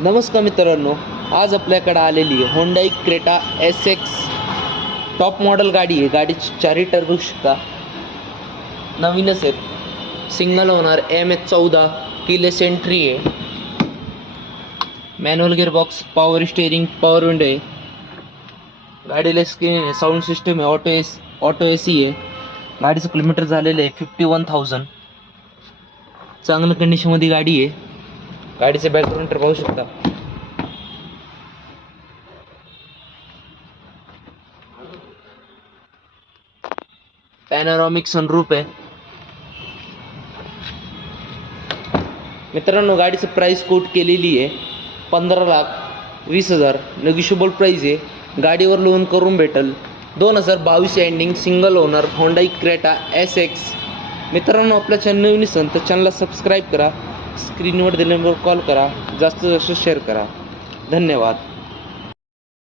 नमस्कार मित्रांनो, आज आपल्याकडे आलेली आहे Hyundai Creta SX top model गाडी आहे. गाडीची चारही टायर बघू शकता, नवीनच आहेत. Single owner, MH14, keyless entry आहे. Manual gearbox, power steering, power window आहे. गाडीला स्क्रीन आहे, साऊंड सिस्टम आहे, ऑटो AC आहे. गाडीचं किलोमीटर झालेलं आहे 51,000. चांगल्या कंडिशनमध्ये गाडी आहे. गाडीचे बॅकग्राऊंड पाहू शकता. पॅनोरामिक सनरूफ आहे. मित्रांनो, गाडीचं प्राइस कोट केलेली आहे 15,20,000. नेगोशिएबल प्राइस आहे. गाडीवर लोन करून भेटल. 2022 ending, single owner, Hyundai Creta SX. मित्रांनो, आपल्या चॅनल नवीन असेल तर चॅनलला सबस्क्राईब करा, स्क्रीनवर दिलेल्या नंबरवर कॉल करा, जास्तीत जास्त शेअर करा. धन्यवाद.